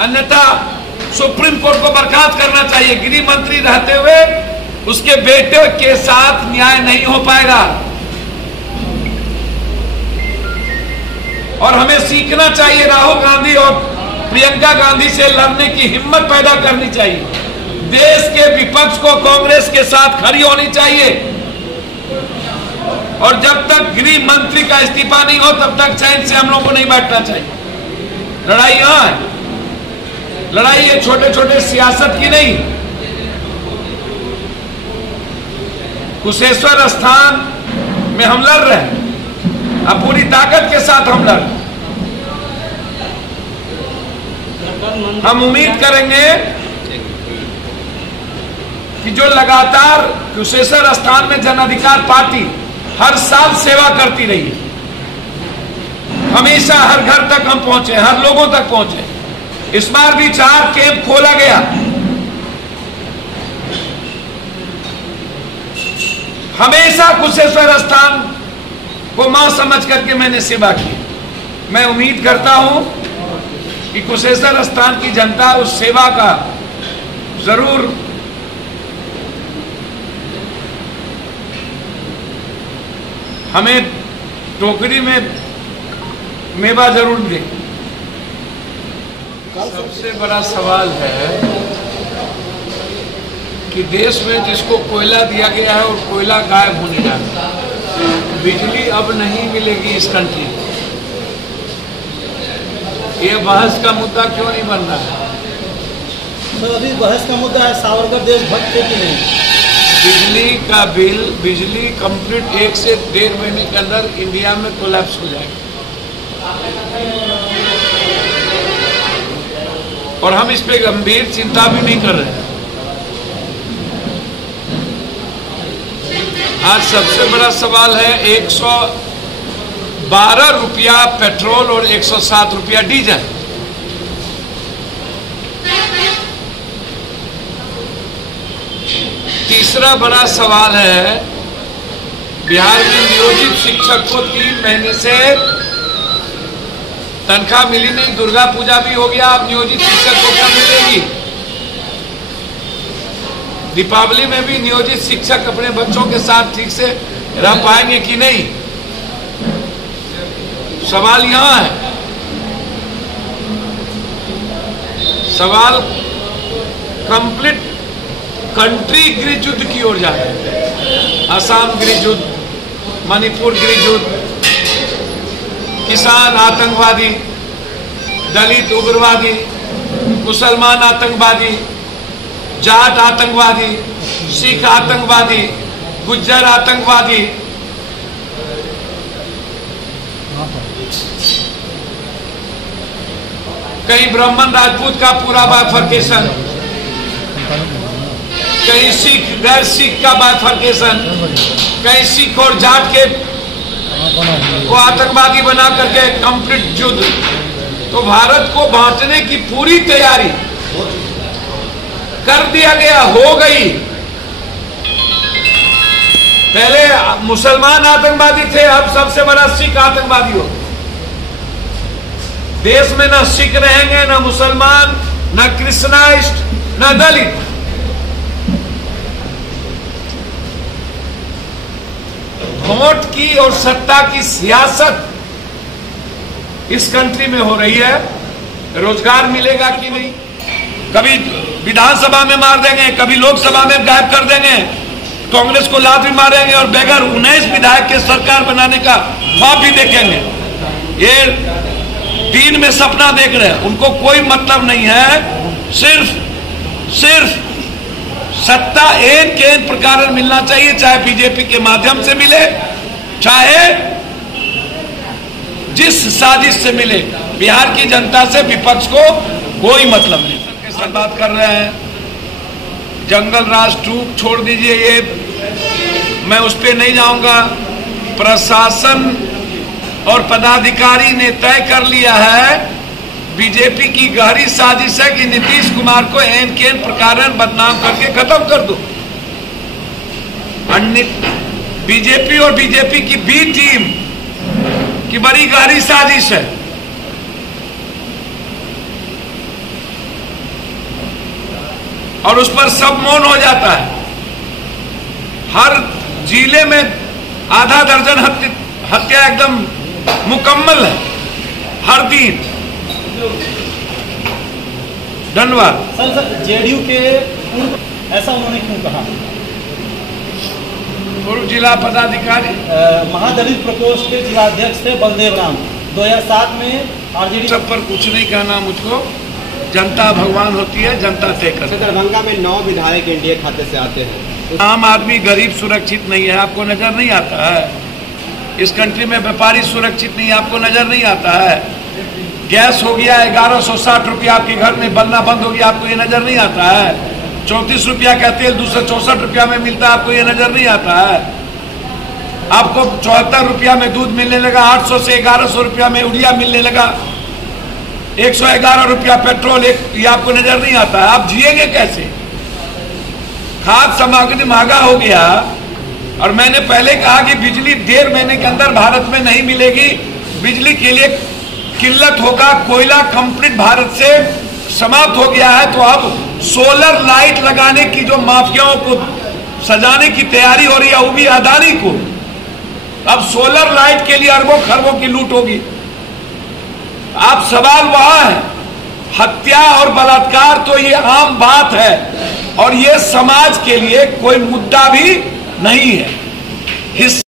अन्यथा supreme court को बर्खास्त करना चाहिए। गृह मंत्री रहते हुए उसके बेटे के साथ न्याय नहीं हो पाएगा और हमें सीखना चाहिए। राहुल गांधी और प्रियंका गांधी से लड़ने की हिम्मत पैदा करनी चाहिए। देश के विपक्ष को कांग्रेस के साथ खड़ी होनी चाहिए और जब तक गृह मंत्री का इस्तीफा नहीं हो तब तक चैन से हम लोगों को नहीं बैठना चाहिए। लड़ाई यहां है, लड़ाई ये छोटे छोटे सियासत की नहीं। कुशेश्वर स्थान में हम लड़ रहे हैं, अब पूरी ताकत के साथ हम लड़। हम उम्मीद करेंगे कि जो लगातार कुशेश्वर स्थान में जन अधिकार पार्टी हर साल सेवा करती रही है, हमेशा हर घर तक हम पहुंचे, हर लोगों तक पहुंचे। इस बार भी 4 कैंप खोला गया। हमेशा कुशेश्वर स्थान को मां समझ करके मैंने सेवा की। मैं उम्मीद करता हूं कि कुशेश्वर स्थान की जनता उस सेवा का जरूर हमें टोकरी में मेवा जरूर दे। सबसे बड़ा सवाल है कि देश में जिसको कोयला दिया गया है और कोयला गायब होने जा रहा है, बिजली अब नहीं मिलेगी इस कंट्री में। ये बहस का मुद्दा क्यों नहीं बन रहा है? तो अभी बहस का मुद्दा है सावरकर देशभक्त थे कि नहीं। बिजली का बिल, बिजली कंप्लीट 1 से 1.5 महीने के अंदर इंडिया में कोलैप्स हो जाएगा और हम इस पे गंभीर चिंता भी नहीं कर रहे हैं। आज सबसे बड़ा सवाल है 112 रुपया पेट्रोल और 107 रुपया डीजल। तीसरा बड़ा सवाल है बिहार में नियोजित शिक्षक को 3 महीने से तनख्वाह मिली नहीं। दुर्गा पूजा भी हो गया, अब नियोजित शिक्षक को कब मिलेगी? दीपावली में भी नियोजित शिक्षक अपने बच्चों के साथ ठीक से रह पाएंगे कि नहीं? सवाल यहां है। सवाल कंप्लीट कंट्री गृह युद्ध की ओर जा रहे हैं। असम गृह युद्ध, मणिपुर गृह युद्ध, किसान आतंकवादी, दलित उग्रवादी, मुसलमान आतंकवादी, जाट आतंकवादी, सिख आतंकवादी, गुज्जर आतंकवादी। कहीं ब्राह्मण राजपूत का पूरा बाइफर्केशन, कहीं सिख गैर सिख का बाइफर्केशन, कहीं सिख और जाट के को आतंकवादी बना करके कंप्लीट युद्ध। तो भारत को बांटने की पूरी तैयारी कर दिया गया, हो गई। पहले मुसलमान आतंकवादी थे, अब सबसे बड़ा सिख आतंकवादी हो। देश में न सिख रहेंगे, न मुसलमान, न क्रिश्चनाइस्ट, न दलित। वोट की और सत्ता की सियासत इस कंट्री में हो रही है। रोजगार मिलेगा कि नहीं? कभी विधानसभा में मार देंगे, कभी लोकसभा में गायब कर देंगे, कांग्रेस को लात भी मारेंगे और बगैर 19 विधायक के सरकार बनाने का ख्वाब भी देखेंगे। ये दिन में सपना देख रहे हैं, उनको कोई मतलब नहीं है। सिर्फ सत्ता एक प्रकार मिलना चाहिए, चाहे बीजेपी के माध्यम से मिले, चाहे जिस साजिश से मिले। बिहार की जनता से विपक्ष को कोई मतलब नहीं। बात कर रहे हैं जंगल राज 2 छोड़ दीजिए, ये मैं उस पर नहीं जाऊंगा। प्रशासन और पदाधिकारी ने तय कर लिया है, बीजेपी की गहरी साजिश है कि नीतीश कुमार को एन के एन प्रकार बदनाम करके खत्म कर दो। बीजेपी और बीजेपी की बी टीम की बड़ी गहरी साजिश है। और उस पर सब मौन हो जाता है। हर जिले में आधा दर्जन हत्या एकदम मुकम्मल है हर दिन। धन्यवाद। सर जेडीयू के पूर्व ऐसा उन्होंने क्यों कहा? पूर्व जिला पदाधिकारी महादलित प्रकोष्ठ के जिलाध्यक्ष थे बलदेव राम, 2007 में आरजेडी। सब पर कुछ नहीं कहना मुझको, जनता भगवान होती है, जनता तय करती है। दरभंगा में 9 विधायक एनडीए खाते से आते हैं। आम आदमी गरीब सुरक्षित नहीं है, आपको नजर नहीं आता है। इस कंट्री में व्यापारी सुरक्षित नहीं है, आपको नजर नहीं आता है। गैस हो गया 1160 रुपया, आपके घर में बनना बंद हो गया, आपको ये नजर नहीं आता है। 34 रुपया का तेल 264 रुपया में मिलता है, आपको ये नजर नहीं आता है। आपको 74 रुपया में दूध मिलने लगा, 800 से 1100 रुपया में यूरिया मिलने लगा, 111 रुपया पेट्रोल, ये आपको नजर नहीं आता है। आप जिएंगे कैसे? खाद्य सामग्री महंगा हो गया। और मैंने पहले कहा कि बिजली 1.5 महीने के अंदर भारत में नहीं मिलेगी, बिजली के लिए किल्लत होगा। कोयला कंप्लीट भारत से समाप्त हो गया है, तो अब सोलर लाइट लगाने की जो माफियाओं को सजाने की तैयारी हो रही है, वो भी अदानी को। अब सोलर लाइट के लिए अरबों खरबों की लूट होगी। अब सवाल वहां है, हत्या और बलात्कार तो ये आम बात है और ये समाज के लिए कोई मुद्दा भी नहीं है।